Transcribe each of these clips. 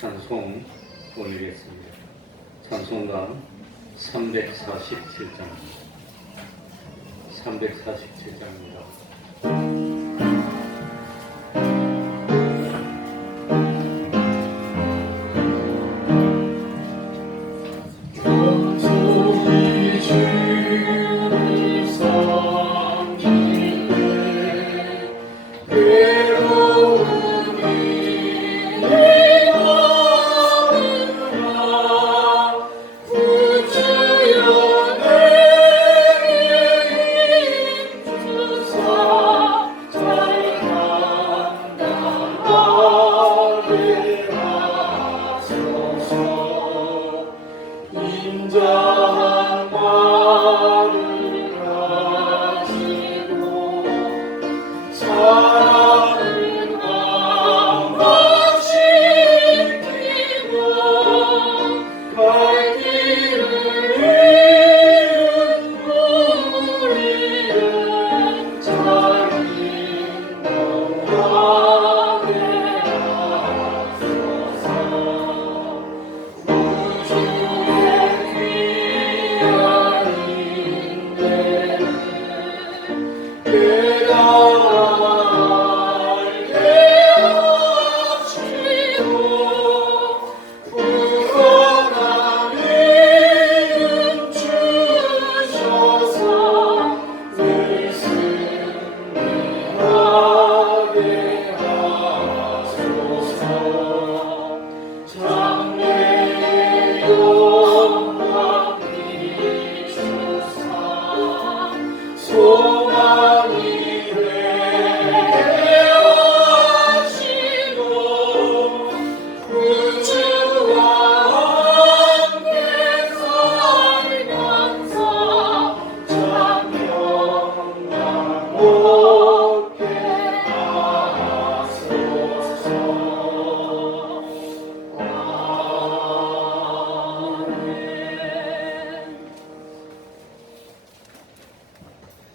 찬송 올리겠습니다. 찬송가 347장입니다. 347장입니다.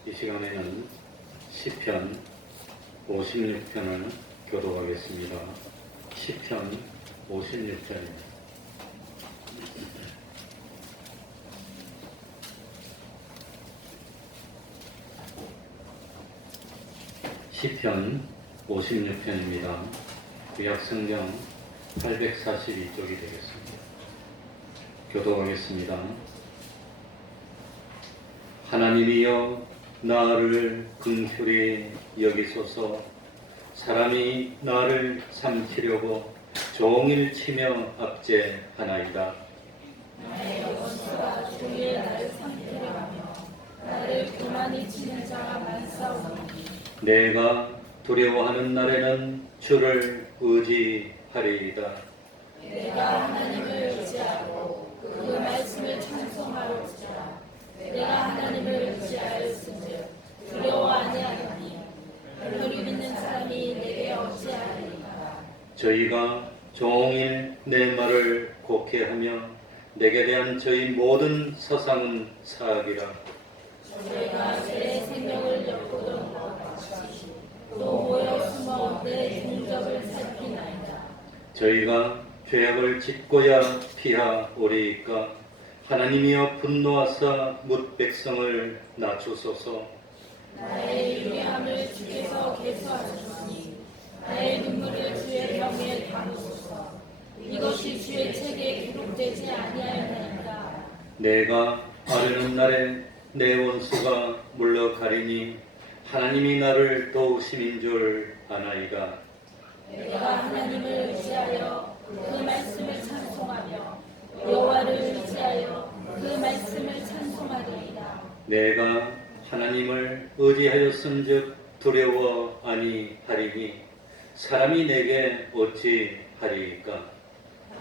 이 시간에는 시편 56편을 교독하겠습니다. 시편 56편입니다. 시편 56편입니다. 구약성경 842쪽이 되겠습니다. 교독하겠습니다. 하나님이여 나를 긍휼히 여기소서. 사람이 나를 삼키려고 종일 치며 압제하나이다. 나의 원수가 종일 나를 삼키려 하며 나를 교만히 치는 자가 많사오니 내가 두려워하는 날에는 주를 의지하리이다. 내가 하나님을 의지하고 그 말씀을 찬송하리이다. 내가 하나님을 의지하였은즉 두려워 아니하노니 별로를 믿는 사람이 내게 어찌하리이까. 저희가 종일 내 말을 곡해하며 내게 대한 저희 모든 사상은 사악이라. 저희가 제 생명을 엿보던 것 같이 또 모여 숨어 내 종적을 살피나이다. 저희가 죄악을 짓고야 피하오리이까. 하나님이여 분노하사 뭇 백성을 낮추소서. 나의 유리함을 주께서 계수하셨으니 나의 눈물을 주의 병에 담으소서. 이것이 주의 책에 기록되지 아니하였나이까. 내가 아뢰는 날에 내 원수가 물러가리니 하나님이 나를 도우심인 줄 아나이다. 내가 하나님을 의지하여 그 말씀을 찬송하리이다. 내가 하나님을 의지하였은즉 두려워 아니하리니 사람이 내게 어찌 하리이까.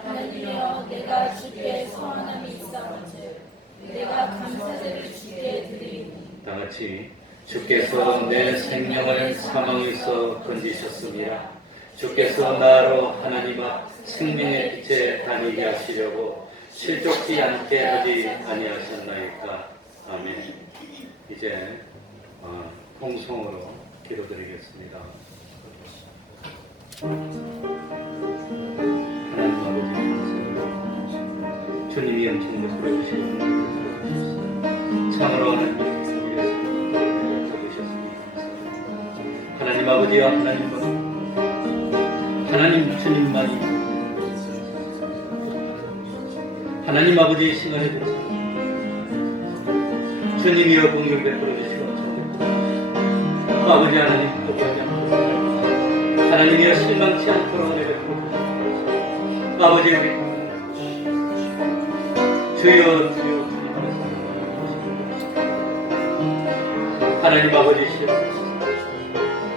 하나님이여 내가 주께 성함이 있사온즉 내가 감사제를 주께 드리니 다 같이 주께서 내 생명을 사망에서 건지셨습니다. 주께서 나로 하나님 앞 생명의 빛에 다니게 하시려고 실족지 않게 하지 아니하셨나이까. 아멘. 이제 통성으로 기도드리겠습니다. 하나님 아버지 감사합니다. 주님이 영광을 부려주시고 참으로 하나님을 잡으셨으니 감사합니다. 하나님 아버지와 하나님 주님만이 하나님 아버지의 시간에 들어서 주님이여 공격을 베풀어 주시고 아버지 하나님 포기하지 않도록 하나님이여 실망치 않도록 은혜 베풀어 주시고 아버지 우리 주여 주님 하나님 아버지시여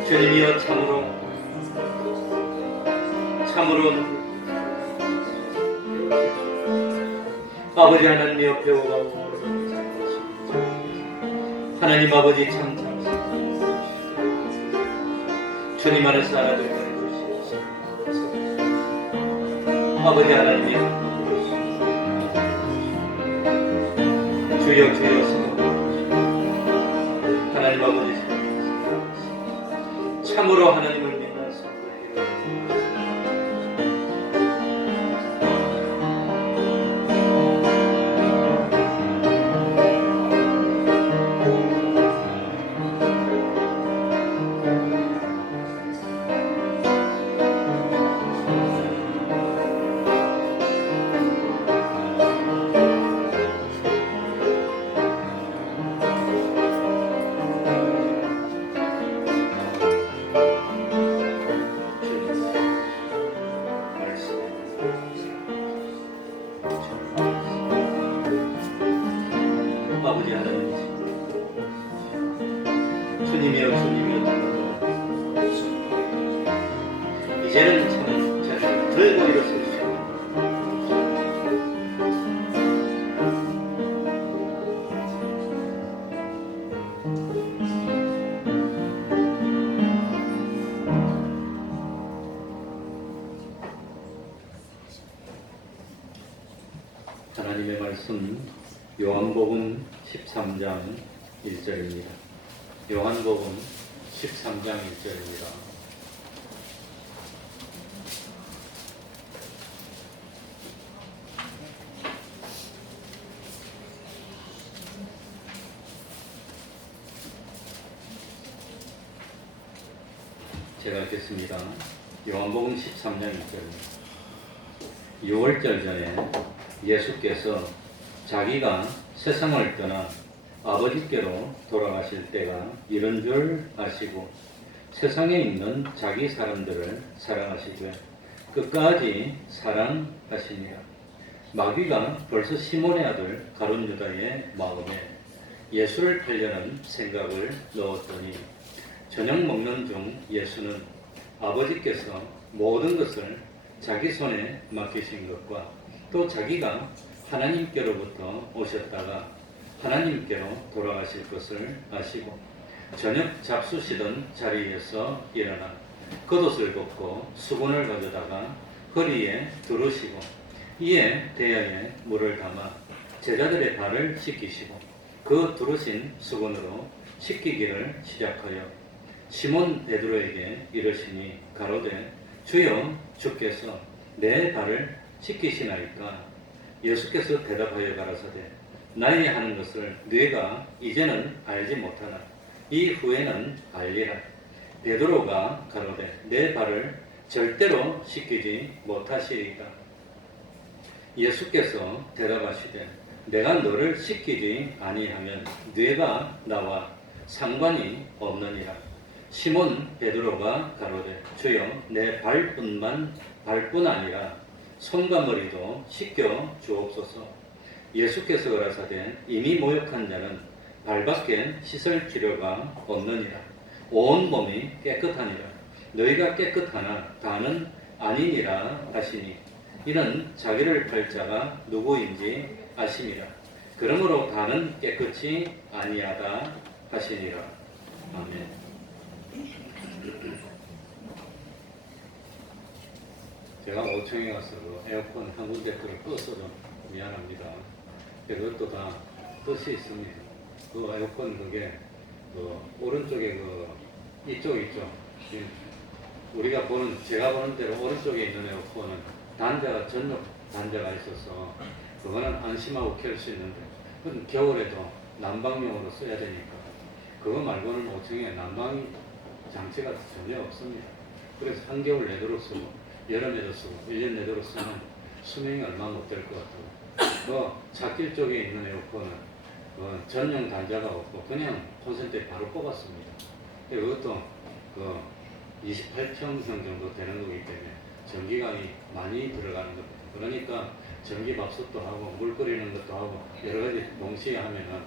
주님이여 참으로 아버지 하나님이여 배워가고 하나님 아버지 참 주님 안에서 알아들게 해주시옵소서. 아버지 하나님이여 주여 하나님 아버지 참으로 하나님을 믿나서 아버지 하나님 주님이여 이제는 참 들고 일어서시오. 하나님의 말씀 요한복음 13장 1절입니다. 요한복음 13장 1절입니다. 제가 읽겠습니다. 요한복음 13장 1절입니다. 6월절 전에 예수께서 자기가 세상을 떠나 아버지께로 돌아가실 때가 이런 줄 아시고 세상에 있는 자기 사람들을 사랑하시되 끝까지 사랑하시니라. 마귀가 벌써 시몬의 아들 가룟 유다의 마음에 예수를 팔려는 생각을 넣었더니 저녁 먹는 중 예수는 아버지께서 모든 것을 자기 손에 맡기신 것과 또 자기가 하나님께로부터 오셨다가 하나님께로 돌아가실 것을 아시고 저녁 잡수시던 자리에서 일어나 겉옷을 벗고 수건을 가져다가 허리에 두르시고 이에 대야에 물을 담아 제자들의 발을 씻기시고 그 두르신 수건으로 씻기기를 시작하여 시몬 베드로에게 이르시니 가로되 주여 주께서 내 발을 씻기시나이까. 예수께서 대답하여 가라사대 나의 하는 것을 네가 이제는 알지 못하나 이후에는 알리라. 베드로가 가로되 내 발을 절대로 씻기지 못하시리이다. 예수께서 대답하시되 내가 너를 씻기지 아니하면 네가 나와 상관이 없느니라. 시몬 베드로가 가로되 주여 내 발뿐 아니라 손과 머리도 씻겨 주옵소서. 예수께서 가라사대 이미 모욕한 자는 발밖에 씻을 필요가 없느니라. 온 몸이 깨끗하니라. 너희가 깨끗하나 다는 아니니라 하시니 이는 자기를 팔 자가 누구인지 아심이라. 그러므로 다는 깨끗이 아니하다 하시니라. 아멘. 제가 5층에 가서 그 에어컨 한 군데 끄를 껐어서 미안합니다. 그것도 다 뜻이 있습니다. 그 에어컨 그게 그 오른쪽에 그 이쪽 있죠. 우리가 보는 제가 보는 대로 오른쪽에 있는 에어컨은 단자가 전력 단자가 있어서 그거는 안심하고 켤 수 있는데 그건 겨울에도 난방용으로 써야 되니까 그거 말고는 5층에 난방 장치가 전혀 없습니다. 그래서 한겨울 내도록 쓰고 여름에도 쓰고 1년 내도록 쓰면 수명이 얼마 못 될 것 같고 찻길 쪽에 있는 에어컨은 전용 단자가 없고 그냥 콘센트에 바로 뽑았습니다. 그것도 28평형 정도 되는 거기 때문에 전기감이 많이 들어가는 겁니다. 그러니까 전기밥솥도 하고 물 끓이는 것도 하고 여러 가지 동시에 하면은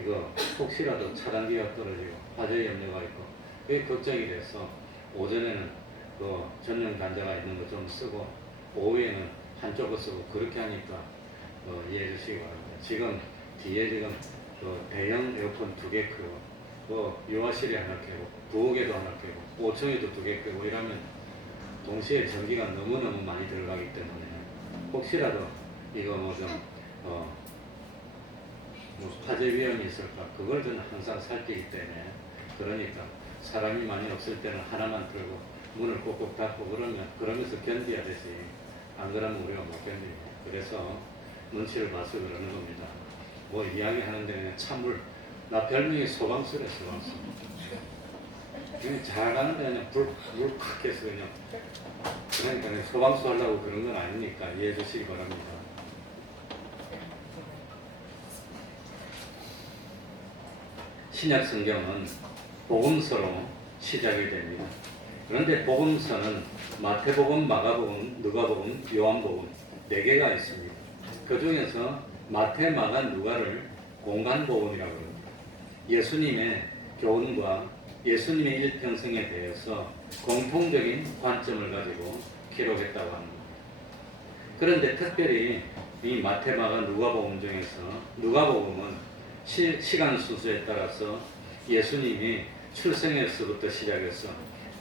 이거 혹시라도 차단기가 떨어지고 화재 염려가 있고 그게 걱정이 돼서 오전에는 그 전용 단자가 있는 거 좀 쓰고 오후에는 한쪽을 쓰고 그렇게 하니까 이해해 주시기 바랍니다. 지금 뒤에 지금 대형 에어컨 2개 끄고 요아실에 하나 켜고 부엌에도 하나 켜고 5층에도 2개 켜고 이러면 동시에 전기가 너무너무 많이 들어가기 때문에 혹시라도 이거 화재 위험이 있을까 그걸 저는 항상 살피기 때문에 그러니까 사람이 많이 없을 때는 하나만 틀고 문을 꼭꼭 닫고 그러면서 견뎌야 되지 안 그러면 우리가 못 견딥니다. 그래서 눈치를 봐서 그러는 겁니다. 뭐 이야기하는데 그냥 찬물 나 별명이 소방수래 소방수. 그냥 잘 가는데 그냥 물 팍 해서 그러니까 그냥 소방수 하려고 그런 건 아니니까 이해해 주시기 바랍니다. 신약 성경은 복음서로 시작이 됩니다. 그런데 복음서는 마태복음, 마가복음, 누가복음, 요한복음 4개가 있습니다. 그 중에서 마태, 마가, 누가를 공간복음이라고 합니다. 예수님의 교훈과 예수님의 일평생에 대해서 공통적인 관점을 가지고 기록했다고 합니다. 그런데 특별히 이 마태, 마가, 누가복음 중에서 누가복음은 시간 순서에 따라서 예수님이 출생에서부터 시작해서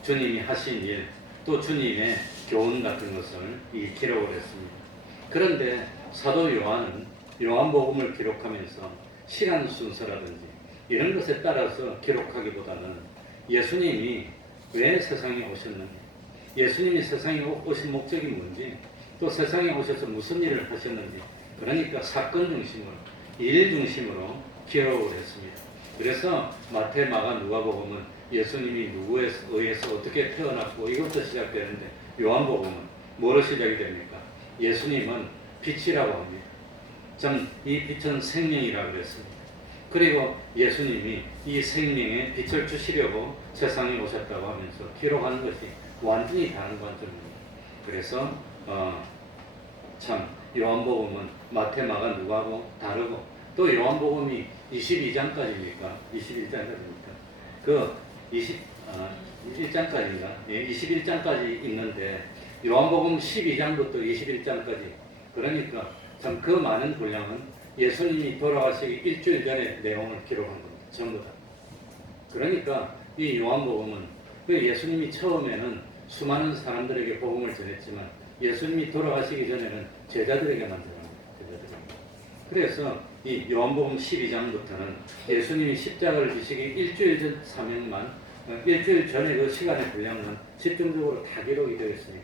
주님이 하신 일, 또 주님의 교훈 같은 것을 기록을 했습니다. 그런데 사도 요한은 요한복음을 기록하면서 시간 순서라든지 이런 것에 따라서 기록하기보다는 예수님이 왜 세상에 오셨는지, 예수님이 세상에 오신 목적이 뭔지, 또 세상에 오셔서 무슨 일을 하셨는지, 그러니까 사건 중심으로, 일 중심으로 기록을 했습니다. 그래서 마태, 마가, 누가복음은 예수님이 누구에 의해서 어떻게 태어났고 이것부터 시작되는데 요한복음은 뭐로 시작이 됩니까? 예수님은 빛이라고 합니다. 참 이 빛은 생명이라고 그랬습니다. 그리고 예수님이 이 생명에 빛을 주시려고 세상에 오셨다고 하면서 기록하는 것이 완전히 다른 관점입니다. 그래서 참 요한복음은 마태, 마가, 누가하고 다르고 또 요한복음이 22장까지입니까? 21장까지입니까? 그 21장까지인가? 예, 21장까지 있는데 요한복음 12장부터 21장까지 그러니까 참 그 많은 분량은 예수님이 돌아가시기 일주일 전에 내용을 기록한 겁니다. 전부 다. 그러니까 이 요한복음은 그 예수님이 처음에는 수많은 사람들에게 복음을 전했지만 예수님이 돌아가시기 전에는 제자들에게만 전합니다. 제자들에게. 그래서 이 요한복음 12장부터는 예수님이 십자가를 지시기 일주일 전 사명만 일주일 전에 그 시간의 분량은 집중적으로 다 기록이 되어 있으니까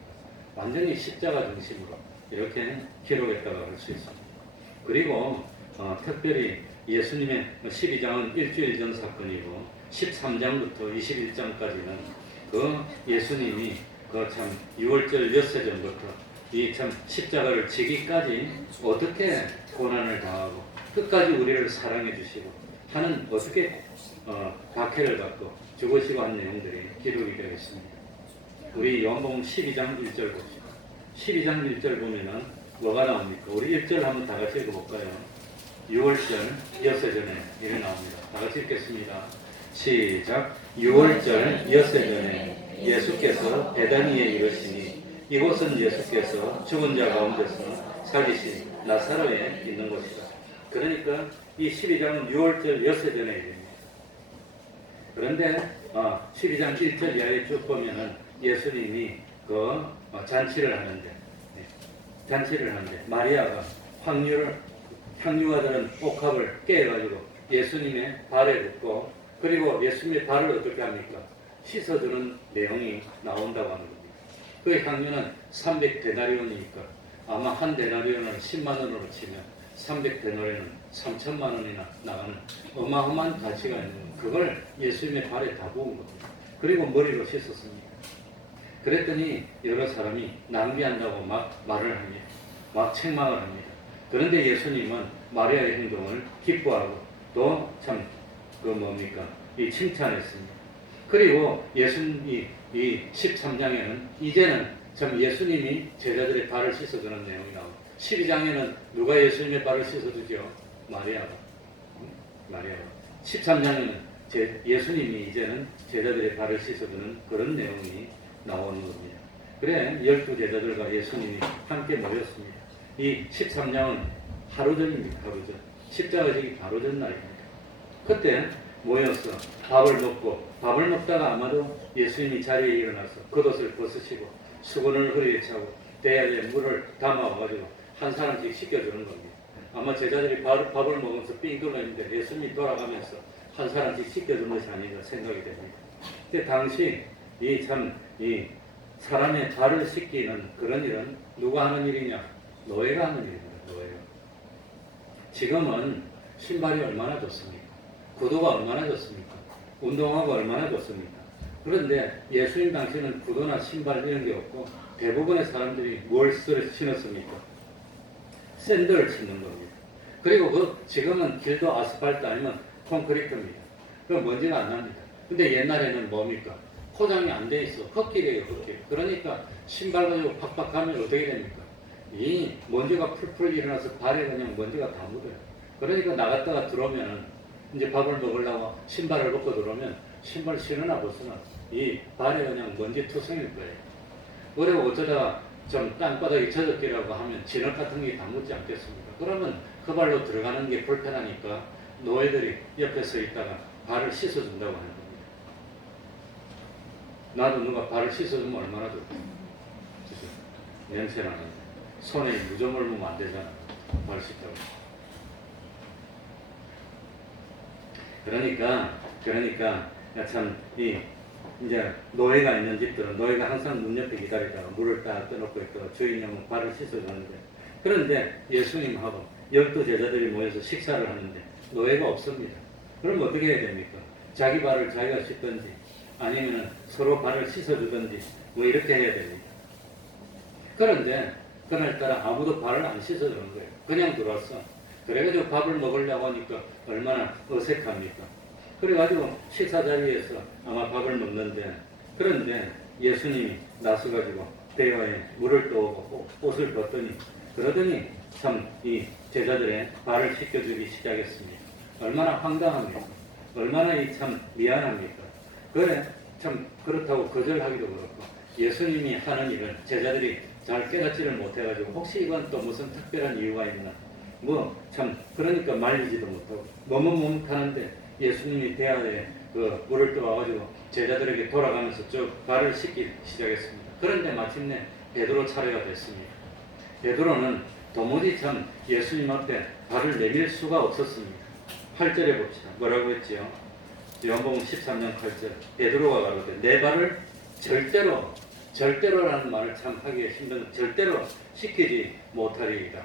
완전히 십자가 중심으로 이렇게 기록했다고 할 수 있습니다. 그리고 특별히 예수님의 12장은 일주일 전 사건이고 13장부터 21장까지는 그 예수님이 그 참 6월절 엿새 전부터 이 참 십자가를 지기까지 어떻게 고난을 당하고 끝까지 우리를 사랑해 주시고 하는 어떻게 박해를 받고 죽으시고 한 내용들이 기록이 되어 있습니다. 우리 요한복음 12장 1절 봅시다. 12장 1절 보면은 뭐가 나옵니까? 우리 1절 한번 다 같이 읽어볼까요? 6월절 엿새전에 이래 나옵니다. 다 같이 읽겠습니다. 시작. 6월절 엿새전에 예수께서 베다니에 이르시니 이곳은 예수께서 죽은 자 가운데서 살리신 나사로에 있는 곳이다. 그러니까 이 12장은 6월절 엿새전에 이릅니다. 그런데 12장 1절 이하에 쭉 보면은 예수님이 그 잔치를 하는데 마리아가 향유가 드는 옥합을 깨가지고 예수님의 발에 붓고 그리고 예수님의 발을 어떻게 합니까? 씻어주는 내용이 나온다고 하는 겁니다. 그 향유는 300데나리온이니까 아마 한 데나리온은 10만 원으로 치면 300데나리온은 3천만 원이나 나가는 어마어마한 가치가 있는 겁니다. 그걸 예수님의 발에 다 부은 겁니다. 그리고 머리로 씻었습니다. 그랬더니 여러 사람이 낭비한다고 막 말을 합니다. 막 책망을 합니다. 그런데 예수님은 마리아의 행동을 기뻐하고 또 참 이 칭찬했습니다. 그리고 예수님이 이 13장에는 이제는 참 예수님이 제자들의 발을 씻어주는 내용이 나옵니다. 12장에는 누가 예수님의 발을 씻어주죠? 마리아가. 13장에는 예수님이 이제는 제자들의 발을 씻어주는 그런 내용이 나오는 겁니다. 그래 12제자들과 예수님이 함께 모였습니다. 이 13장은 하루 전입니다. 하루 전. 십자가 지기 바로 전날입니다. 그때 모여서 밥을 먹다가 아마도 예수님이 자리에 일어나서 겉옷을 벗으시고 수건을 허리에 차고 대야에 물을 담아와가지고 한 사람씩 씻겨주는 겁니다. 아마 제자들이 밥을 먹으면서 삥 둘러있는데 예수님이 돌아가면서 한 사람씩 씻겨주는 것이 아닌가 생각이 됩니다. 근데 당시 이 사람의 발을 씻기는 그런 일은 누가 하는 일이냐? 노예가 하는 일입니다. 노예가. 지금은 신발이 얼마나 좋습니까? 구두가 얼마나 좋습니까? 운동화가 얼마나 좋습니까? 그런데 예수님 당시에는 구두나 신발 이런 게 없고 대부분의 사람들이 뭘 신었습니까? 샌들을 신는 겁니다. 그리고 지금은 길도 아스팔트 아니면 콘크리트입니다. 그럼 먼지가 안 납니다. 근데 옛날에는 뭡니까? 포장이 안 돼 있어. 흙길이에요, 흙길. 그러니까 신발 가지고 팍팍하면 어떻게 됩니까? 이 먼지가 풀풀 일어나서 발에 그냥 먼지가 다 묻어요. 그러니까 나갔다가 들어오면은 이제 밥을 먹으려고 신발을 벗고 들어오면 신발 신으나 벗으나 이 발에 그냥 먼지 투성일 거예요. 그리고 어쩌다가 좀 땅바닥이 젖었기라고 하면 진흙 같은 게 다 묻지 않겠습니까? 그러면 그 발로 들어가는 게 불편하니까 노예들이 옆에 서 있다가 발을 씻어준다고 하는 겁니다. 나도 누가 발을 씻어주면 얼마나 좋겠어. 냄새 나는데 손에 무좀을 묻으면 안 되잖아. 발 씻다고. 그러니까 참 이제 노예가 있는 집들은 노예가 항상 문 옆에 기다리다가 물을 딱 떠놓고 있다가 주인님은 발을 씻어주는데 그런데 예수님하고 12제자들이 모여서 식사를 하는데 노예가 없습니다. 그럼 어떻게 해야 됩니까? 자기 발을 자기가 씻든지 아니면 서로 발을 씻어주든지 뭐 이렇게 해야 됩니다. 그런데 그날따라 아무도 발을 안 씻어주는 거예요. 그냥 들어왔어. 그래가지고 밥을 먹으려고 하니까 얼마나 어색합니까? 그래가지고 식사 자리에서 아마 밥을 먹는데 그런데 예수님이 나서가지고 대야에 물을 떠오고 옷을 벗더니 그러더니 참 이 제자들의 발을 씻겨주기 시작했습니다. 얼마나 황당합니까? 얼마나 참 미안합니까? 그래 참 그렇다고 거절하기도 그렇고 예수님이 하는 일은 제자들이 잘 깨닫지를 못해가지고 혹시 이건 또 무슨 특별한 이유가 있나 그러니까 말리지도 못하고 머뭇머뭇하는데 예수님이 대야에 그 물을 떠와가지고 제자들에게 돌아가면서 쭉 발을 씻기 시작했습니다. 그런데 마침내 베드로 차례가 됐습니다. 베드로는 도무지 참 예수님 앞에 발을 내밀 수가 없었습니다. 8절에 봅시다. 뭐라고 했지요? 요한복음 13장 8절 베드로가 가로되 내 발을 절대로라는 말을 참 하기 힘든 절대로 시키지 못하리이다.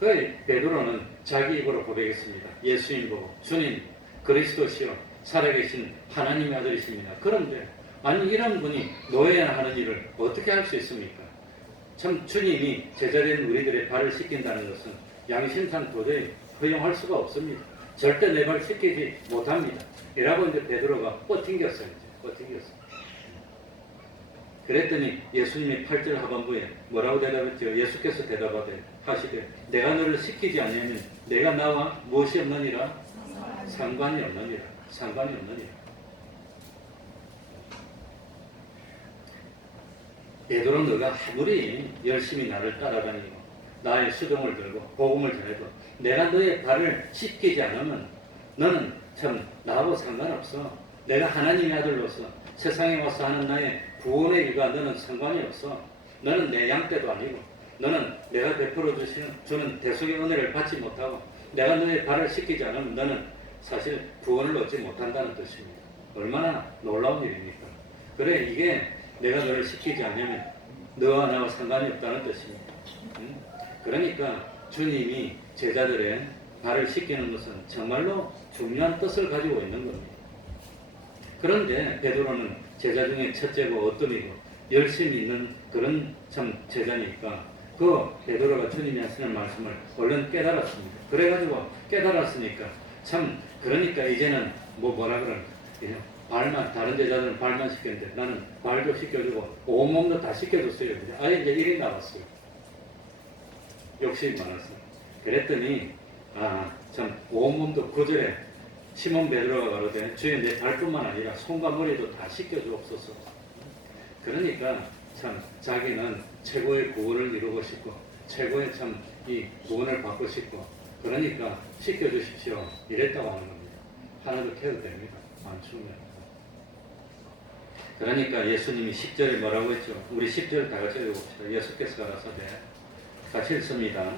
그 베드로는 자기 입으로 고백했습니다. 예수님 보고 주님 그리스도시요 살아계신 하나님의 아들이십니다. 그런데 아니 이런 분이 노예나 하는 일을 어떻게 할 수 있습니까? 참 주님이 제자된 우리들의 발을 씻긴다는 것은 양심상 도저히 허용할 수가 없습니다. 절대 내 발 씻기지 못합니다. 이라고 이제 베드로가 뻗팅겼어요. 그랬더니 예수님이 8절 하반부에 뭐라고 대답했죠? 예수께서 대답하되 하시되 내가 너를 시키지 아니하면 내가 나와 무엇이 없느니라? 상관이 없느니라. 상관이 없느니라. 베드로 너가 아무리 열심히 나를 따라다니고 나의 수종을 들고 복음을 전해도 내가 너의 발을 씻기지 않으면 너는 참 나하고 상관없어. 내가 하나님의 아들로서 세상에 와서 하는 나의 구원의 일과 너는 상관이 없어. 너는 내 양떼도 아니고 너는 내가 베풀어 주는 대속의 은혜를 받지 못하고 내가 너의 발을 씻기지 않으면 너는 사실 구원을 얻지 못한다는 뜻입니다. 얼마나 놀라운 일입니까? 그래, 이게 내가 너를 씻기지 않으면 너와 나와 상관이 없다는 뜻입니다. 그러니까 주님이 제자들의 발을 씻기는 것은 정말로 중요한 뜻을 가지고 있는 겁니다. 그런데 베드로는 제자 중에 첫째고 어뜸이고 열심히 있는 그런 참 제자니까 그 베드로가 주님이 하시는 말씀을 얼른 깨달았습니다. 그래가지고 깨달았으니까 참 그러니까 이제는 뭐라 그러나 발만 다른 제자들은 발만 씻겼는데 나는 발도 씻겨주고 온몸도 다 씻겨줬어요. 아예 이제 일이 나왔어요. 욕심이 많았어요. 그랬더니 참 온몸도 구절에 시몬 베드로가 가로되 주여 내 발뿐만 아니라 손과 머리도 다 씻겨주옵소서. 그러니까 참 자기는 최고의 구원을 이루고 싶고 최고의 참 이 구원을 받고 싶고 그러니까 씻겨주십시오 이랬다고 하는 겁니다. 하나도 캐도 됩니다. 안 추우면. 그러니까 예수님이 10절에 뭐라고 했죠? 우리 10절 다 같이 읽어봅시다. 예수께서 가라사대 같이 읽습니다.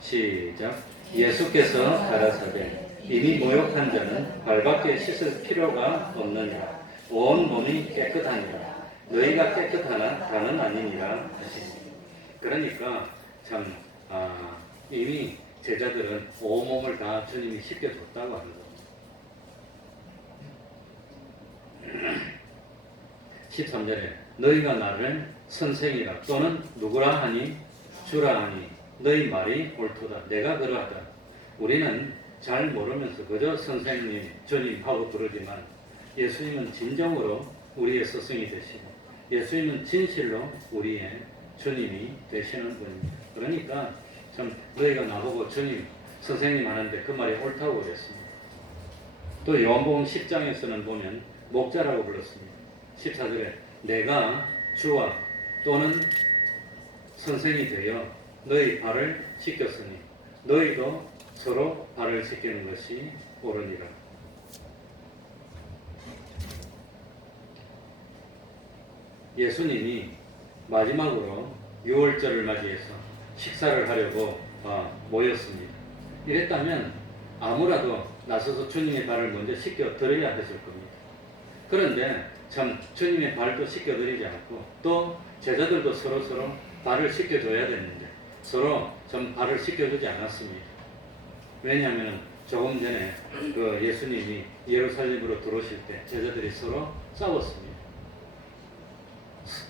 시작. 예수께서 가라사대 이미 모욕한 자는 발밖에 씻을 필요가 없느니라. 온 몸이 깨끗하니라. 너희가 깨끗하나 다는 아니니라 하시니. 그러니까 참 이미 제자들은 온몸을 다 주님이 씻겨줬다고 하는 겁니다. 13절에 너희가 나를 선생이라 또는 누구라 하니 주라 하니 너희 말이 옳도다. 내가 그러하다. 우리는 잘 모르면서 그저 선생님, 주님 하고 부르지만 예수님은 진정으로 우리의 스승이 되시고 예수님은 진실로 우리의 주님이 되시는 분입니다. 그러니까 참 너희가 나보고 주님, 선생님 하는데 그 말이 옳다고 그랬습니다. 또 요한복음 10장에서는 보면 목자라고 불렀습니다. 14절에 내가 주와 또는 선생이 되어 너희 발을 씻겼으니 너희도 서로 발을 씻기는 것이 옳으니라. 예수님이 마지막으로 6월절을 맞이해서 식사를 하려고 모였습니다. 이랬다면 아무라도 나서서 주님의 발을 먼저 씻겨 드려야 했을 겁니다. 그런데 참 주님의 발도 씻겨드리지 않고 또 제자들도 서로 발을 씻겨줘야 되는데 서로 좀 발을 씻겨주지 않았습니다. 왜냐하면 조금 전에 그 예수님이 예루살렘으로 들어오실 때 제자들이 서로 싸웠습니다.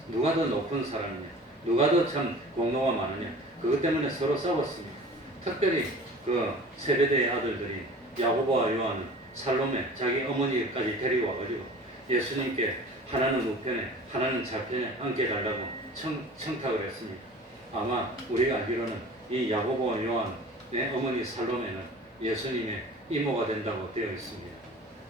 누가 더 높은 사람이냐, 누가 더 참 공로가 많으냐, 그것 때문에 서로 싸웠습니다. 특별히 그 세베대의 아들들이 야고보와 요한은 살로메 자기 어머니까지 데리고 와가지고 예수님께 하나는 우편에 하나는 좌편에 앉게달라고 청탁을 했습니다. 아마 우리가 알기로는 이 야고보와 요한의 어머니 살로메는 예수님의 이모가 된다고 되어 있습니다.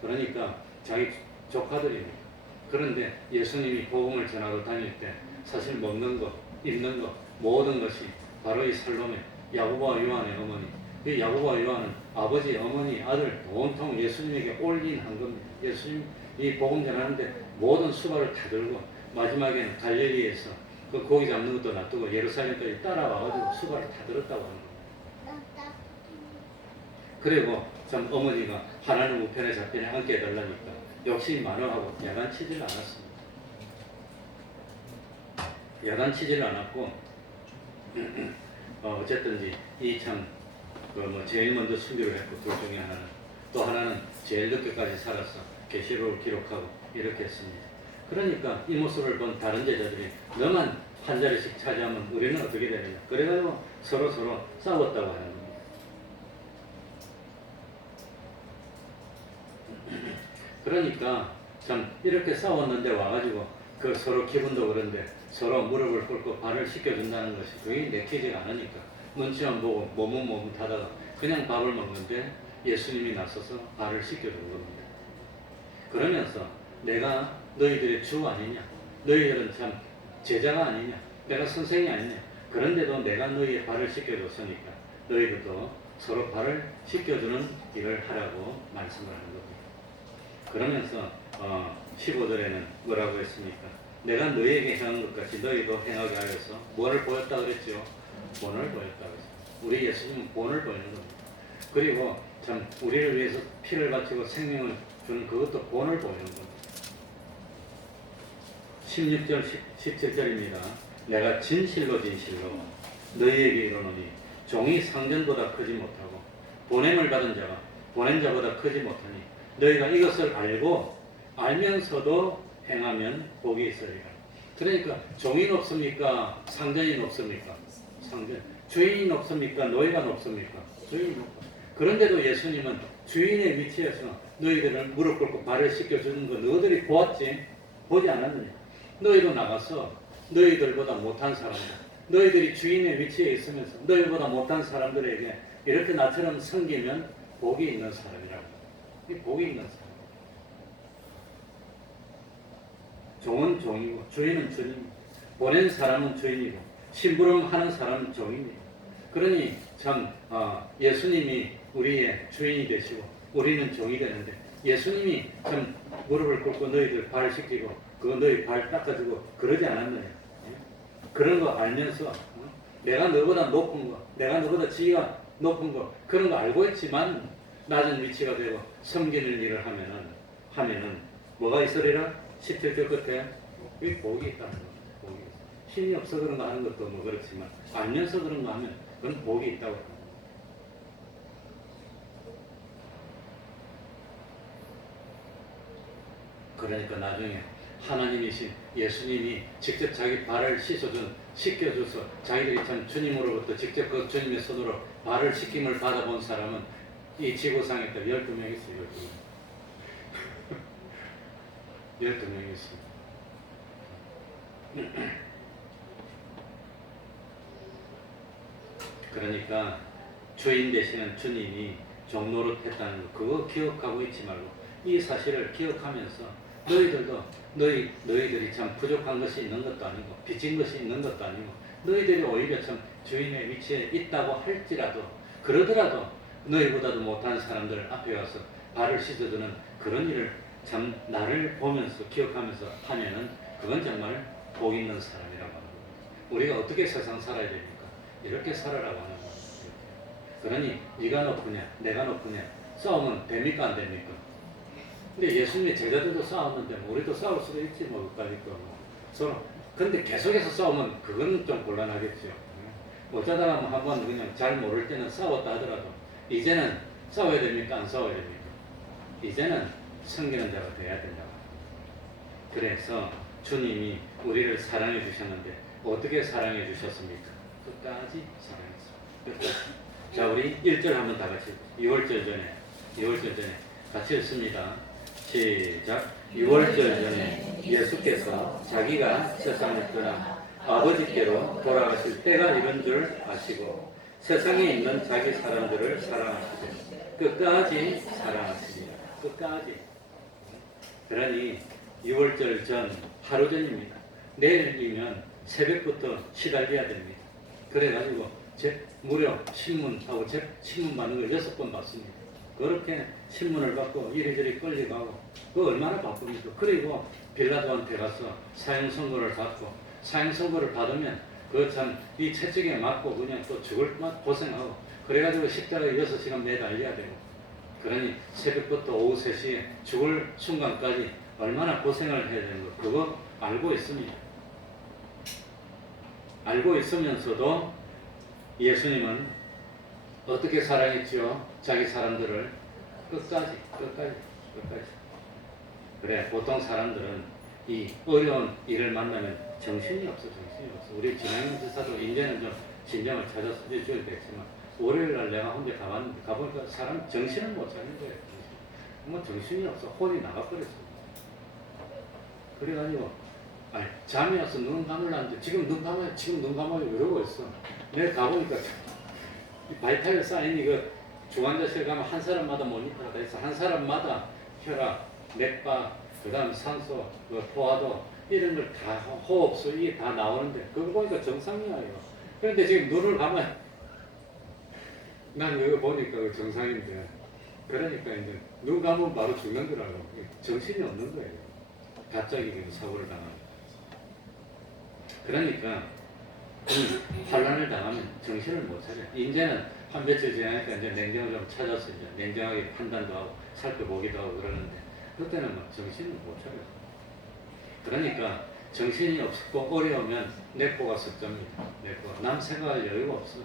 그러니까 자기 조카들입니다. 그런데 예수님이 복음을 전하고 다닐 때 사실 먹는 것, 입는 것 모든 것이 바로 이 살로메, 야고보와 요한의 어머니. 이 야고보와 요한은 아버지, 어머니, 아들 온통 예수님에게 올인한 겁니다. 예수님 이 복음 전하는데 모든 수발을 다 들고 마지막에는 갈릴리에서 그 고기 잡는 것도 놔두고 예루살렘까지 따라와가지고 수발을 다 들었다고 하는 겁니다. 그리고 참 어머니가 하나는 우편에 좌편에 앉게 해달라니까 욕심이 많아하고 야단치지를 않았습니다. 야단치지를 않았고 어쨌든지 이 참 제일 먼저 순교를 했고 둘 중에 하나는 또 하나는 제일 늦게까지 살아서 계시록을 기록하고 이렇게 했습니다. 그러니까 이 모습을 본 다른 제자들이 너만 한 자리씩 차지하면 우리는 어떻게 되느냐. 그래가지고 서로 싸웠다고 하는 겁니다. 그러니까 참 이렇게 싸웠는데 와가지고 그 서로 기분도 그런데 서로 무릎을 꿇고 발을 씻겨준다는 것이 그게 내키지가 않으니까 눈치만 보고 머뭇머뭇하다가 그냥 밥을 먹는데 예수님이 나서서 발을 씻겨준 겁니다. 그러면서 내가 너희들의 주 아니냐? 너희들은 참 제자가 아니냐? 내가 선생이 아니냐? 그런데도 내가 너희의 발을 씻겨줬으니까 너희들도 서로 발을 씻겨주는 일을 하라고 말씀을 하는 겁니다. 그러면서 15절에는 뭐라고 했습니까? 내가 너희에게 행한 것 같이 너희도 행하게 하여서 뭐를 보였다 그랬죠? 본을 보였다 그랬어요. 우리 예수님은 본을 보이는 겁니다. 그리고 참 우리를 위해서 피를 바치고 생명을 주는 그것도 본을 보이는 겁니다. 16절 17절입니다. 내가 진실로 너희에게 이르노니 종이 상전보다 크지 못하고 보냄을 받은 자가 보낸 자보다 크지 못하니 너희가 이것을 알면서도 행하면 복이 있으리라. 그러니까 종이 높습니까? 상전이 높습니까? 상전. 주인이 높습니까? 노예가 높습니까? 주인이 높고. 그런데도 예수님은 주인의 위치에서 너희들을 무릎 꿇고 발을 씻겨주는 거 너희들이 보았지? 보지 않았느냐? 너희도 나가서 너희들보다 못한 사람들, 너희들이 주인의 위치에 있으면서 너희보다 못한 사람들에게 이렇게 나처럼 섬기면 복이 있는 사람이라고. 이 복이 있는 사람. 종은 종이고 주인은 주인이고 보낸 사람은 주인이고 심부름하는 사람은 종입니다. 그러니 참 예수님이 우리의 주인이 되시고 우리는 종이 되는데 예수님이 참 무릎을 꿇고 너희들 발 씻기고 그거 너희 발 닦아주고 그러지 않았느냐. 그런 거 알면서 내가 너보다 높은 거, 내가 너보다 지위가 높은 거 그런 거 알고 있지만 낮은 위치가 되고 섬기는 일을 하면은 뭐가 있으리라? 17절 끝에 이 복이 있다는 겁니다. 복이 있어. 힘이 없어 그런 거 하는 것도 뭐 그렇지만 알면서 그런 거 하면 그건 복이 있다고 합니다. 그러니까 나중에 하나님이신 예수님이 직접 자기 발을 씻겨줘서 자기들이 참 주님으로부터 직접 그 주님의 손으로 발을 씻김을 받아본 사람은 이 지구상에 딱 12명 있어요. 12명 있습니다. 그러니까 주인 되시는 주님이 종노릇 했다는 거 그거 기억하고 있지 말고 이 사실을 기억하면서 너희들도 너희들이 참 부족한 것이 있는 것도 아니고 빚진 것이 있는 것도 아니고 너희들이 오히려 참 주인의 위치에 있다고 할지라도 그러더라도 너희보다도 못한 사람들 앞에 가서 발을 씻어주는 그런 일을 참 나를 보면서 기억하면서 하면은 그건 정말 복 있는 사람이라고 하는 겁니다. 우리가 어떻게 세상 살아야 됩니까? 이렇게 살아라고 하는 겁니다. 그러니 네가 높으냐 내가 높으냐 싸우면 됩니까 안 됩니까? 근데 예수님의 제자들도 싸웠는데 우리도 싸울 수도 있지 뭐 그까짓 거 서로. 근데 계속해서 싸우면 그건 좀 곤란하겠죠. 어쩌다가 뭐 한번 그냥 잘 모를 때는 싸웠다 하더라도 이제는 싸워야 됩니까 안 싸워야 됩니까? 이제는 섬기는 자가 돼야 된다고. 그래서 주님이 우리를 사랑해 주셨는데 어떻게 사랑해 주셨습니까? 끝까지 사랑했습니다. 끝까지. 자 우리 1절 한번 다 같이 6월절 전에 같이 읽습니다. 시작. 6월절 전에 예수께서 자기가 세상을 떠나 아버지께로 돌아가실 때가 이른 줄 아시고 세상에 있는 자기 사람들을 사랑하시되 끝까지 사랑하십니다. 끝까지. 그러니 6월절 전 하루 전입니다. 내일이면 새벽부터 시달려야 됩니다. 그래가지고 무려 신문하고 신문 받는 걸 6번 받습니다. 그렇게 신문을 받고 이리저리 끌려가고 그 얼마나 바쁩니까? 그리고 빌라도한테 가서 사형 선고를 받고 사형 선고를 받으면 그 참 이 채찍에 맞고 그냥 또 죽을 맛 고생하고 그래가지고 십자가에 6시간 매달려야 되고 그러니 새벽부터 오후 3시에 죽을 순간까지 얼마나 고생을 해야 되는 거 그거 알고 있습니다. 알고 있으면서도 예수님은 어떻게 사랑했지요? 자기 사람들을 끝까지. 그래 보통 사람들은 이 어려운 일을 만나면 정신이 없어. 우리 진행현 지사도 이제는 좀 진정을 찾아서 해줘야 되겠지만 월요일날 내가 혼자 가보니까 사람 정신을 못 차리는 거예요. 뭐 정신이 없어. 혼이 나가버렸어. 그래가지고 아니, 잠이 와서 눈 감으려는데 지금 눈 감아요, 지금 눈 감아요 이러고 있어. 내가 가보니까 이 바이탈 사인 이거 중환자실 가면 한 사람마다 모니터가 다 있어. 한 사람마다 혈압, 맥박, 그다음 산소, 포화도 이런 걸 다 호흡수 이게 다 나오는데 그거 보니까 정상이야 이거. 그런데 지금 눈을 감아요. 난 이거 보니까 정상인데 그러니까 이제 눈 감으면 바로 죽는 거라고. 정신이 없는 거예요. 갑자기 사고를 당하면. 그러니까 환란을 당하면 정신을 못 차려. 이제는 한 며칠 지나니까 이제 냉정을 좀 찾아서 이제 냉정하게 판단도 하고 살펴보기도 하고 그러는데 그때는 막 정신을 못 차려. 그러니까 정신이 없고 어려우면 내포가 석자입니다. 내포가 남 생각할 여유가 없어.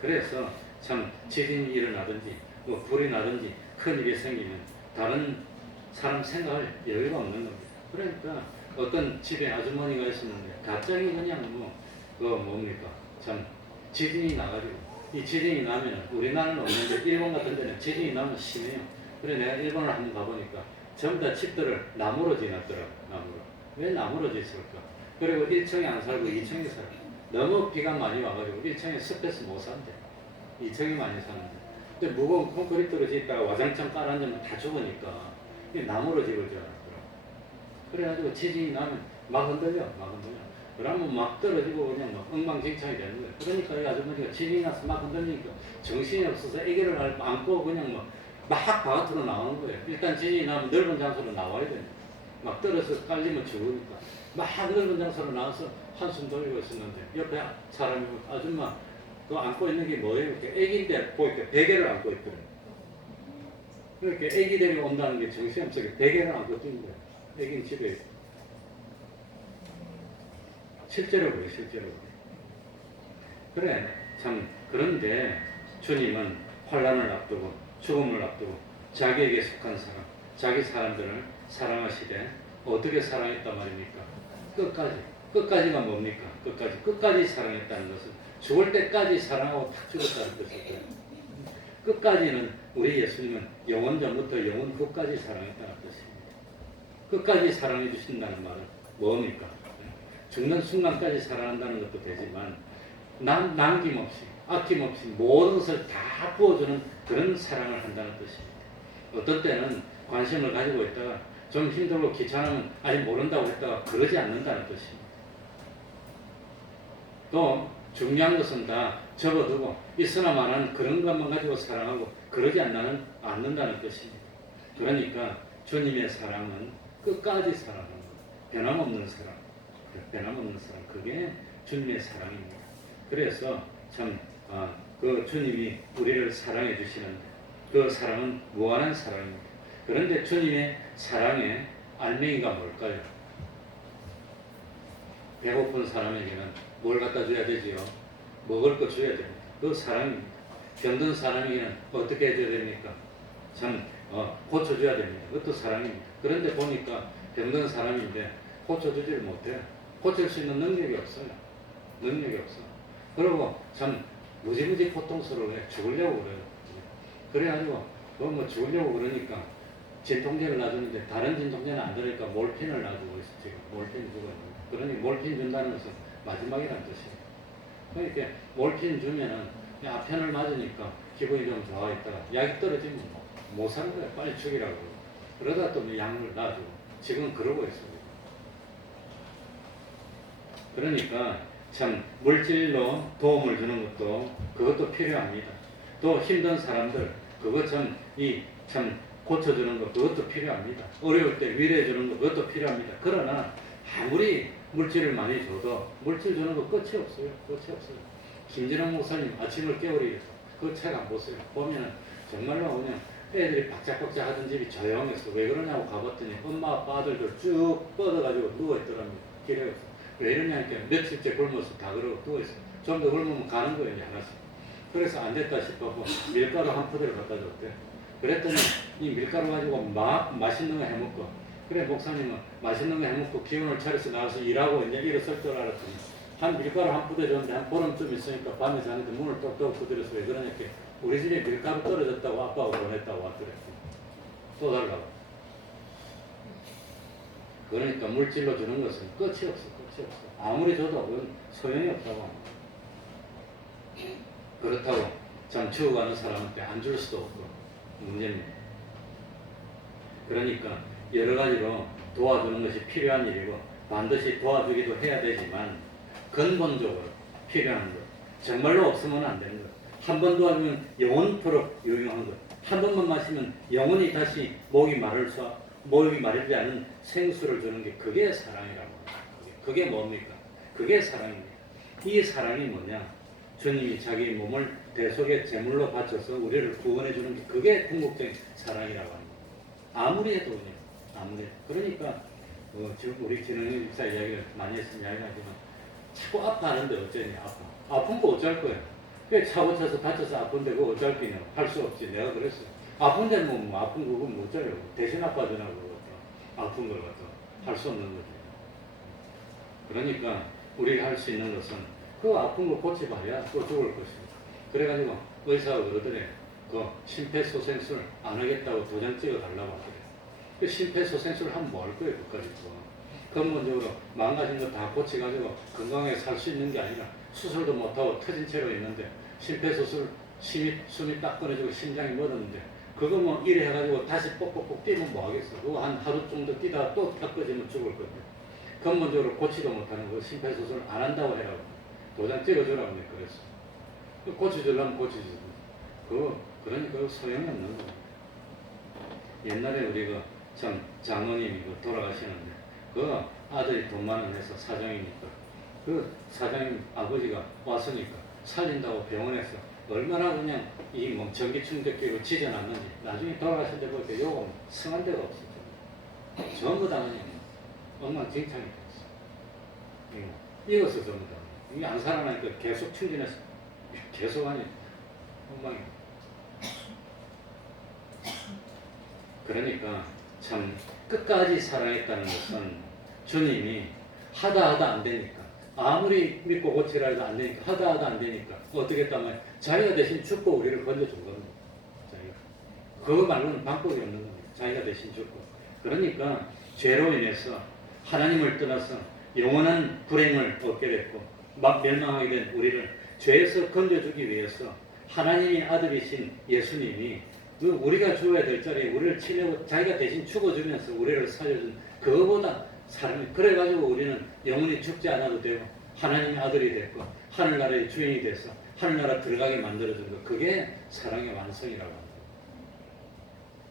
그래서 참 지진이 일어나든지 뭐 불이 나든지 큰 일이 생기면 다른 사람 생각할 여유가 없는 겁니다. 그러니까 어떤 집에 아주머니가 있었는데 갑자기 그냥 뭡니까 참 지진이 나가지고 이 지진이 나면 우리나라는 없는데 일본 같은 데는 지진이 나면 심해요. 그래 내가 일본을 한번 가보니까 전부 다 집들을 나무로 지났더라고. 나무로. 왜 나무로 짓을까? 그리고 1층에 안 살고 2층에 살아. 너무 비가 많이 와가지고 1층에 습해서 못 산대. 2층이 많이 사는데. 근데 무거운 콘크리트로 짓다가 와장창 깔아앉으면 다 죽으니까 나무로 집을 지어놨더라고. 그래가지고 지진이 나면 막 흔들려. 그러면 막 떨어지고 그냥 막 엉망진창이 되는 거예요. 그러니까 이 아주머니가 지진이 나서 막 흔들리니까 정신이 없어서 애기를 안고 그냥 막 바깥으로 나오는 거예요. 일단 지진이 나면 넓은 장소로 나와야 됩니다. 막 떨어져서 깔리면 죽으니까 막 넓은 장소로 나와서 한숨 돌리고 있었는데 옆에 사람이 아줌마 그거 안고 있는 게 뭐예요? 이렇게 애기인데 보니까 베개를 안고 있더래요. 그렇게 애기 데리고 온다는 게 정신없어서 베개를 안고 뛴 거예요. 애기는 집에 있고. 실제로 그래, 실제로 그래. 그래, 참, 그런데 주님은 환란을 앞두고, 죽음을 앞두고, 자기에게 속한 사람, 자기 사람들을 사랑하시되, 어떻게 사랑했단 말입니까? 끝까지가 뭡니까? 끝까지 사랑했다는 것은 죽을 때까지 사랑하고 탁 죽었다는 뜻이에요. 끝까지는 우리 예수님은 영원 전부터 영원 후까지 사랑했다는 뜻입니다. 끝까지 사랑해 주신다는 말은 뭡니까? 죽는 순간까지 사랑한다는 것도 되지만 남김없이 아낌없이 모든 것을 다 부어주는 그런 사랑을 한다는 뜻입니다. 어떤 때는 관심을 가지고 있다가 좀 힘들고 귀찮으면 아직 모른다고 했다가 그러지 않는다는 뜻입니다. 또 중요한 것은 다 접어두고 있으나 마나는 그런 것만 가지고 사랑하고 그러지 않는다는 뜻입니다. 그러니까 주님의 사랑은 끝까지 사랑하는 것, 변함없는 사랑. 그게 주님의 사랑입니다. 그래서 참 그 주님이 우리를 사랑해 주시는데 그 사랑은 무한한 사랑입니다. 그런데 주님의 사랑의 알맹이가 뭘까요? 배고픈 사람에게는 뭘 갖다 줘야 되지요? 먹을 거 줘야 됩니다. 그 사랑입니다. 병든 사람에게는 어떻게 해줘야 됩니까? 참 고쳐줘야 됩니다. 그것도 사랑입니다. 그런데 보니까 병든 사람인데 고쳐주지를 못해요. 고칠 수 있는 능력이 없어요. 그리고 참 무지무지 고통스러워요. 죽으려고 그래요. 그래가지고 뭐 죽으려고 그러니까 진통제를 놔주는데 다른 진통제는 안 들으니까 몰핀을 놔주고 있어. 지금 몰핀 주고 있는. 그러니 몰핀 준다는 것은 마지막이라는 뜻이에요. 그러니까 몰핀 주면은 아편을 맞으니까 기분이 좀 좋아 있다가 약이 떨어지면 못 사는 거예요. 빨리 죽이라고. 그러다 또 약을 놔주고 지금 그러고 있습니다. 그러니까 참 물질로 도움을 주는 그것도 필요합니다. 또 힘든 사람들 그것 참 고쳐주는 것 그것도 필요합니다. 어려울 때 위로해 주는 것 그것도 필요합니다. 그러나 아무리 물질을 많이 줘도 물질 주는 거 끝이 없어요. 김진환 목사님 아침을 깨우리 그 책 안 보세요. 보면은 정말로 그냥 애들이 박짝박짝 하던 집이 조용했어. 왜 그러냐고 가봤더니 엄마 아빠 아들들 쭉 뻗어가지고 누워있더랍니다. 길에 왜 이러냐니까 며칠째 굶어서 다 그러고 누워있어. 좀 더 굶으면 가는 거예요. 하나씩. 그래서 안 됐다 싶어서 밀가루 한 포대를 갖다 줬대. 그랬더니 이 밀가루 가지고 막 맛있는 거 해먹고 그래 목사님은 맛있는 거 해먹고 기운을 차려서 나와서 일하고 이제 일어설 줄 알았더니 한 밀가루 한 포대 줬는데 한 보름쯤 있으니까 밤에 자는데 문을 똑똑 두드려서 왜 그러냐니까 우리 집에 밀가루 떨어졌다고 아빠가 보냈다고 왔더래. 또 달라고. 그러니까 물질로 주는 것은 끝이 없어, 끝이 없어. 아무리 줘도 그건 소용이 없다고 합니다. 그렇다고 참 죽어가는 사람한테 안 줄 수도 없고 문제입니다. 그러니까 여러 가지로 도와주는 것이 필요한 일이고 반드시 도와주기도 해야 되지만 근본적으로 필요한 것, 정말로 없으면 안 되는 것, 한 번 도와주면 영원토록 유용한 것, 한 번만 마시면 영원히 다시 목이 마르지 않은 생수를 주는 게 그게 사랑이라고 합니다. 그게 뭡니까? 그게 사랑입니다. 이 사랑이 뭐냐? 주님이 자기 몸을 대속의 제물로 바쳐서 우리를 구원해 주는 게 그게 궁극적인 사랑이라고 합니다. 아무리 해도 그냥 아무리 해도. 그러니까 지금 우리 진흥이 집사 이야기를 많이 했으면 이야기하지만 자꾸 아파하는데 어쩌냐 아픈 거 어쩔 거야. 그래 차고 쳐서 다쳐서 아픈데 그거 어쩔 거냐. 할 수 없지. 내가 그랬어. 아픈데 뭐 아픈 그건 못 자려고 대신 아파주나 그거 아픈 걸 갖다 할 수 없는 거지. 그러니까 우리가 할 수 있는 것은 그 아픈 거 고쳐봐야 또 죽을 것이다. 그래가지고 의사가 그러더래. 그 심폐소생술 안 하겠다고 도장 찍어 달라고 하더래. 그 심폐소생술 하면 뭐 할 거예요, 그까지 거. 근본적으로 망가진 거 다 고쳐가지고 건강하게 살 수 있는 게 아니라 수술도 못하고 터진 채로 있는데 심폐소술 숨이 딱 끊어지고 심장이 멎었는데 그거 뭐 이래 해가지고 다시 뽁뽁뽁 뛰면 뭐 하겠어. 그거 한 하루 정도 뛰다가 또 딱 꺼지면 죽을 건데. 근본적으로 고치도 못하는 거 심폐소술 안 한다고 해라고. 도장 찍어주라고 내가 그랬어. 고쳐주려면 고쳐주지. 그러니까 소용이 없는 거야. 옛날에 우리가 참 장모님이 돌아가시는데 그 아들이 돈 많은 회사 사장이니까 그 사장님 아버지가 왔으니까 살린다고 병원에서 얼마나 그냥 이 뭐 전기 충격기로 지져놨는지 나중에 돌아가실 때 보니까 요거 성한 데가 없었죠. 전부 다 그냥 엉망진창이 됐어. 이것을 전부 다. 이게 안 살아나니까 계속 충진해서 계속 하니 엉망이. 그러니까 참 끝까지 사랑했다는 것은 주님이 하다 안 되니까 아무리 믿고 고치라 해도 안 되니까 하다 안 되니까 어떻게 했다면 자기가 대신 죽고 우리를 건져준 겁니다. 자기가. 그거 말고는 방법이 없는 겁니다. 자기가 대신 죽고. 그러니까 죄로 인해서 하나님을 떠나서 영원한 불행을 얻게 됐고 막 멸망하게 된 우리를 죄에서 건져주기 위해서 하나님의 아들이신 예수님이 우리가 죽어야 될 자리에 우리를 치내고 자기가 대신 죽어주면서 우리를 살려준 그거보다 사람이 그래가지고 우리는 영원히 죽지 않아도 되고 하나님의 아들이 됐고 하늘나라의 주인이 돼서 하늘나라 들어가게 만들어준 거 그게 사랑의 완성이라고 합니다.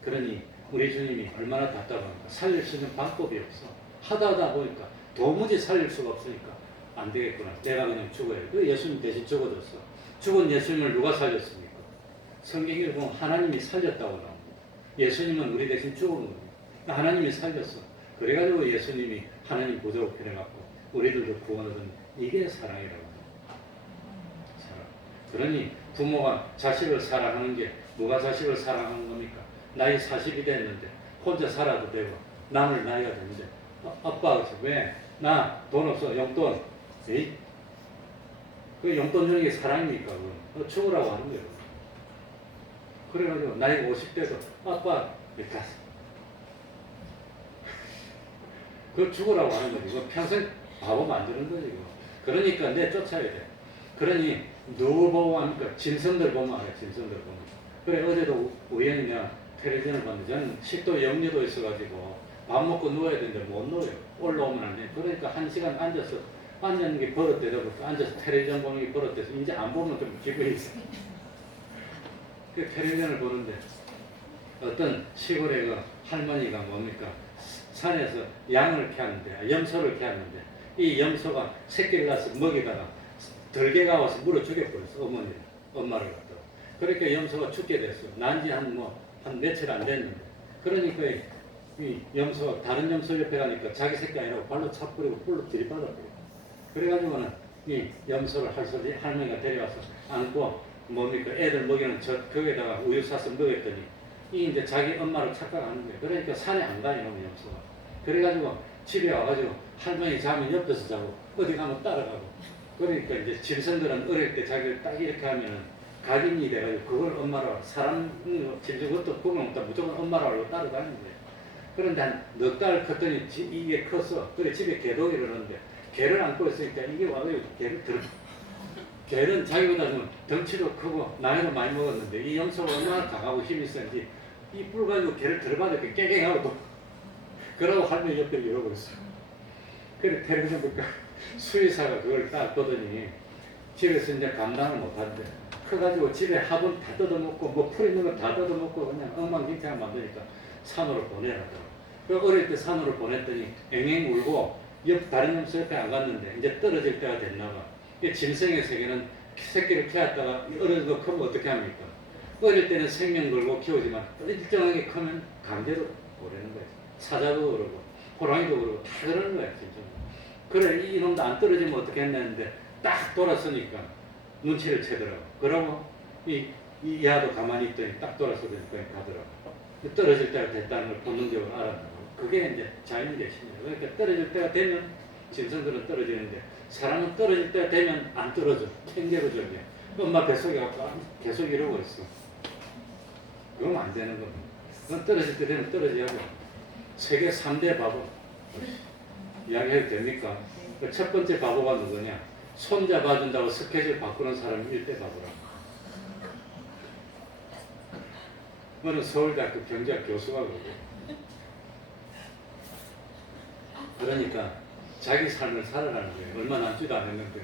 그러니 우리 주님이 얼마나 답답합니까? 살릴 수 있는 방법이 없어. 하다 보니까 도무지 살릴 수가 없으니까 안 되겠구나. 내가 그냥 죽어야 돼. 그 예수님 대신 죽어줬어. 죽은 예수님을 누가 살렸습니까? 성경에 보면 하나님이 살렸다고 나옵니다. 예수님은 우리 대신 죽은 겁니다. 하나님이 살렸어. 그래가지고 예수님이 하나님 보좌로 편해갖고 우리들도 구원 얻은 이게 사랑이라고 합니다. 사랑. 그러니 부모가 자식을 사랑하는 게 누가 자식을 사랑하는 겁니까? 나이 40이 됐는데 혼자 살아도 되고 남을 나이가 됐는데 아빠가 왜? 나 돈 없어 용돈. 에이? 그 용돈 주는 게 사랑입니까? 그거 죽으라고 하는 거예요. 그래가지고 나이가 50대도 아빠 이렇게 그거 죽으라고 하는 거지. 이거 평생 바보 만드는 거지. 이거. 그러니까 내 쫓아야 돼. 그러니 누구 보고 합니까? 짐승들 보면 알아요. 짐승들 보면. 그래 어제도 우연히 내가 텔레비전을 봤는데 저는 식도 염려도 있어가지고 밥 먹고 누워야 되는데 못 누워요. 올라오면 안 돼. 그러니까 1시간 앉아서 앉는 게 버릇되고 앉아서 텔레비전 보는 게 버릇돼서 이제 안 보면 좀 기분이 있어. 그 텔레비전을 보는데 어떤 시골에 그 할머니가 뭡니까? 산에서 양을 캐는데 염소를 캐는데 이 염소가 새끼를 낳아서 먹이다가 들개가 와서 물어 죽여버렸어. 엄마를 갖다가. 그러니까 염소가 죽게 됐어요. 난지 한 며칠 안 됐는데. 그러니까 이 염소가 다른 염소 옆에 가니까 자기 새끼 아니라고 발로 차버리고 뿔로 들이받아버려. 그래가지고는 이 염소를 할머니가 데려와서 안고 뭡니까 애들 먹이는 거기에다가 우유 사서 먹였더니 이 이제 자기 엄마를 착각하는 거예요. 그러니까 산에 안 가요, 염소가. 그래가지고 집에 와가지고 할머니 자면 옆에서 자고 어디 가면 따라가고. 그러니까 이제 짐승들은 어릴 때 자기를 딱 이렇게 하면은 각인이 돼가지고 그걸 엄마로 사람 짐승 것도 구분 없다 무조건 엄마로 알고 따라가는 거예요. 그런데 한 넉 달 컸더니 이게 컸어. 그래 집에 개독이를 하는데 개를 안고 있으니까 이게 와서 개를 들어. 개는 자기보다 좀 덩치도 크고 나이도 많이 먹었는데 이 염소가 얼마나 강하고 힘이 센지 이 뿔 가지고 개를 들어봐도 이렇게 깨갱하고 또 그러고 할머니 옆에 이러버렸어. 그래 텔레비전 볼까 수의사가 그걸 딱 보더니 집에서 이제 감당을 못한대. 커가지고 집에 화분 다 뜯어먹고 뭐 풀 있는 거 다 뜯어먹고 그냥 엉망진창 만드니까 산으로 보내라더라고. 그 어릴 때 산으로 보냈더니 앵앵 울고 다른 염소 옆에 안 갔는데 이제 떨어질 때가 됐나 봐. 이 짐승의 세계는 새끼를 키웠다가 어느 거 크면 어떻게 합니까? 어릴 때는 생명 걸고 키우지만 일정하게 크면 강제로 보내는 거예요. 사자도 그러고 호랑이도 그러고 다 그러는 거야 진짜. 그래 이놈도 안 떨어지면 어떻게 했는데 딱 돌았으니까 눈치를 채더라고. 그러고 이 야도 가만히 있더니 딱 돌아서더니 그냥 가더라고. 떨어질 때가 됐다는 걸 본능적으로 알았다고. 그게 이제 자연의 신이에요. 그러니까 떨어질 때가 되면 짐승들은 떨어지는데 사람은 떨어질 때가 되면 안 떨어져. 캥겨로 저게. 엄마 뱃속에 가서 계속 이러고 있어. 그러면 안 되는 겁니다. 그건 떨어질 때 되면 떨어져야 돼. 세계 3대 바보. 이야기해도 됩니까? 첫 번째 바보가 누구냐? 손 잡아준다고 스케줄 바꾸는 사람이 1대 바보라. 그거는 서울대학교 경제학 교수가 그러고. 그러니까 자기 삶을 살아가는 거예요. 얼마 남지도 않았는데.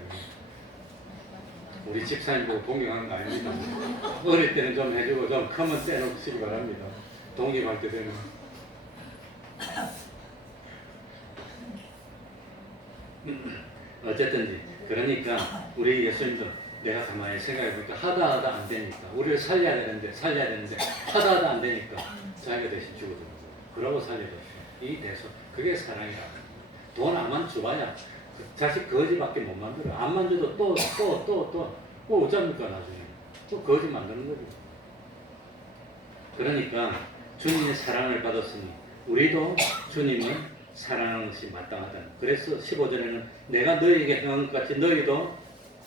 우리 집사님 보고 동경하는 거 아닙니다. 어릴 때는 좀 해주고 좀 크면 떼놓으시기 바랍니다. 독립할 때 되면. 어쨌든지 그러니까 우리 예수님도 내가 가만히 생각해보니까 하다 안 되니까 우리를 살려야 되는데 하다 안 되니까 자기가 대신 죽어주는 거예요. 그러고 살려줬어. 이 대소 그게 사랑이라. 돈 안만 줘봐야 그 자식 거지밖에 못 만들어. 안만 줘도 또 어쩝니까 나중에 또 거지 만드는 거죠. 그러니까 주님의 사랑을 받았으니 우리도 주님을 사랑하는 것이 마땅하다. 그래서 15절에는 내가 너희에게 행한 것 같이 너희도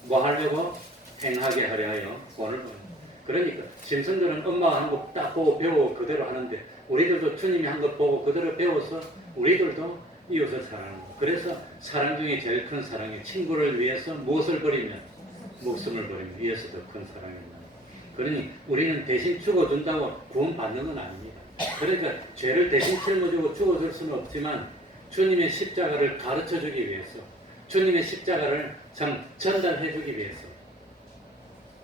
뭐 하려고 행하게 하려 하여 권을 보내. 그러니까 짐승들은 엄마가 한 거 딱 보고 배우고 그대로 하는데 우리들도 주님이 한 것 보고 그대로 배워서 우리들도 이웃을 사랑하는 거. 그래서 사랑 중에 제일 큰 사랑이 친구를 위해서 무엇을 버리면 목숨을 버리면 위해서 더 큰 사랑입니다. 그러니 우리는 대신 죽어준다고 구원받는 건 아닙니다. 그러니까 죄를 대신 짊어지고 죽어줄 수는 없지만 주님의 십자가를 가르쳐주기 위해서 주님의 십자가를 참 전달해주기 위해서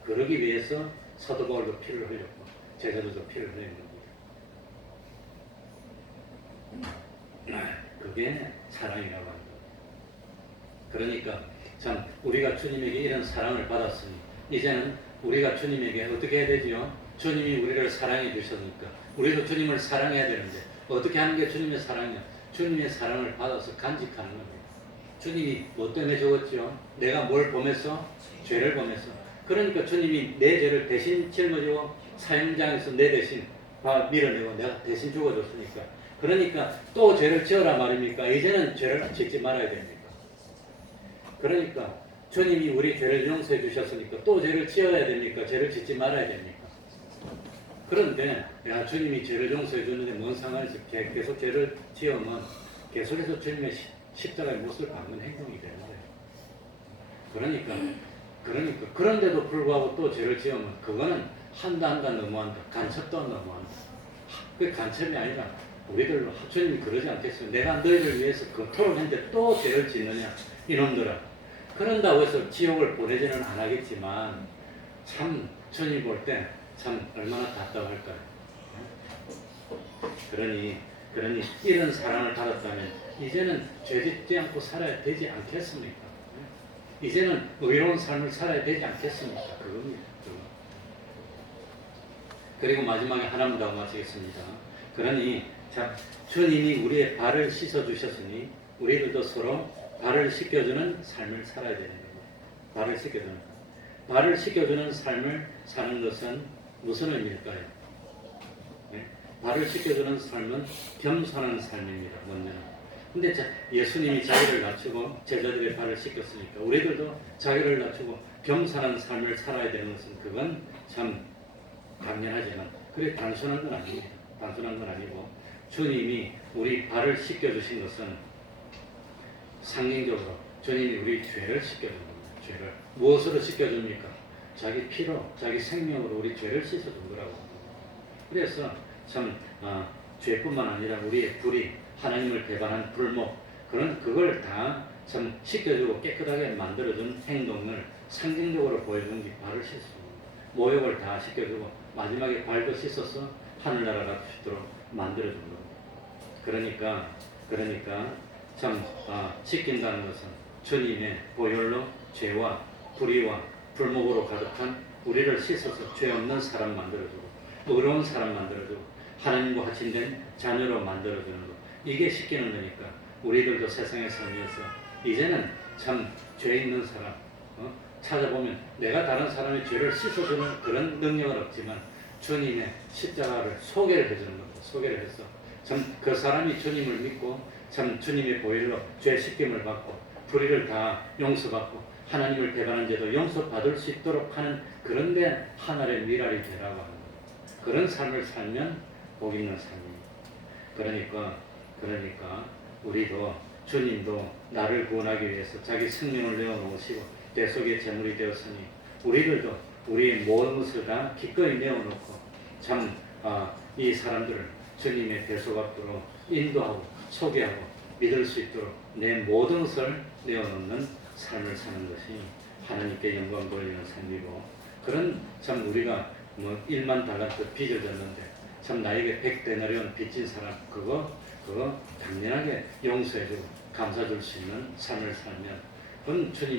그러기 위해서 사도 바울도 피를 흘렸고 제자들도 피를 흘린 겁니다. 그게 사랑이라고 합니다. 그러니까 참 우리가 주님에게 이런 사랑을 받았으니 이제는 우리가 주님에게 어떻게 해야 되지요? 주님이 우리를 사랑해 주셨으니까 우리도 주님을 사랑해야 되는데 어떻게 하는 게 주님의 사랑이냐? 주님의 사랑을 받아서 간직하는 겁니다. 주님이 뭐 때문에 죽었죠? 내가 뭘 범해서? 죄를 범해서. 그러니까 주님이 내 죄를 대신 짊어지고 사형장에서 내 대신 밀어내고 내가 대신 죽어줬으니까. 그러니까 또 죄를 지어라 말입니까? 이제는 죄를 짓지 말아야 됩니까? 그러니까 주님이 우리 죄를 용서해 주셨으니까 또 죄를 지어야 됩니까? 죄를 짓지 말아야 됩니까? 그런데 야 주님이 죄를 용서해 주는데 뭔 상관이지? 계속 죄를 지으면 계속해서 주님의 십자가의 못을 받는 행동이 되는 거예요. 그러니까 그런데도 불구하고 또 죄를 지으면 그거는 한다 너무한다. 간첩도 너무한다. 그게 간첩이 아니라 우리들로 주님이 그러지 않겠어요. 내가 너희를 위해서 그토록 했는데 또 죄를 짓느냐 이놈들아. 그런다고 해서 지옥을 보내지는 않겠지만 참 주님 볼 때 참 얼마나 답답할까요? 그러니 이런 사랑을 받았다면 이제는 죄짓지 않고 살아야 되지 않겠습니까? 이제는 의로운 삶을 살아야 되지 않겠습니까? 그겁니다. 그리고 마지막에 하나만 더 마치겠습니다. 그러니 자, 주님이 우리의 발을 씻어 주셨으니 우리들도 서로 발을 씻겨주는 삶을 살아야 되는 겁니다. 발을 씻겨주는 삶을 사는 것은 무슨 의미일까요? 네? 발을 씻겨주는 삶은 겸손한 삶입니다. 먼저는. 근데 예수님이 자기를 낮추고 제자들의 발을 씻겼으니까 우리들도 자기를 낮추고 겸손한 삶을 살아야 되는 것은 그건 참 당연하지만 그게 단순한 건 아닙니다. 단순한 건 아니고 주님이 우리 발을 씻겨주신 것은 상징적으로 주님이 우리 죄를 씻겨준 겁니다. 죄를 무엇으로 씻겨줍니까? 자기 피로, 자기 생명으로 우리 죄를 씻어준 거라고. 그래서 참 죄뿐만 아니라 우리의 불의, 하나님을 배반한 불목, 그걸 다 참 씻겨주고 깨끗하게 만들어준 행동을 상징적으로 보여주는 게 발을 씻습니다. 모욕을 다 씻겨주고 마지막에 발도 씻어서 하늘나라 갈 수 있도록 만들어준 겁니다. 그러니까 참 씻긴다는 것은 주님의 보혈로 죄와 불의와 불목으로 가득한 우리를 씻어서 죄 없는 사람 만들어주고 의로운 사람 만들어주고 하나님과 화친된 자녀로 만들어주는 것, 이게 씻기는 거니까 우리들도 세상에 살면서 이제는 참 죄 있는 사람 찾아보면 내가 다른 사람의 죄를 씻어주는 그런 능력은 없지만 주님의 십자가를 소개를 해주는 겁니다. 소개를 해서 참 그 사람이 주님을 믿고 참 주님의 보혈로 죄 씻김을 받고 불의를 다 용서받고 하나님을 배반한 죄도 용서받을 수 있도록 하는 그런 데 하나의 미랄이 되라고 하는 겁니다. 그런 삶을 살면 복 있는 삶입니다. 그러니까 우리도 주님도 나를 구원하기 위해서 자기 생명을 내어놓으시고 대속의 제물이 되었으니 우리들도 우리의 모든 것을 다 기꺼이 내어놓고 참 이 사람들을 주님의 대속 앞으로 인도하고 소개하고 믿을 수 있도록 내 모든 것을 내어놓는 삶을 사는 것이 하나님께 영광 돌리는 삶이고, 그런 참 우리가 1만 달란트 빚을 졌는데 참 나에게 100데나리온 빚진 사람 그거 당연하게 용서해주고 감사줄 수 있는 삶을 살면 그건 주님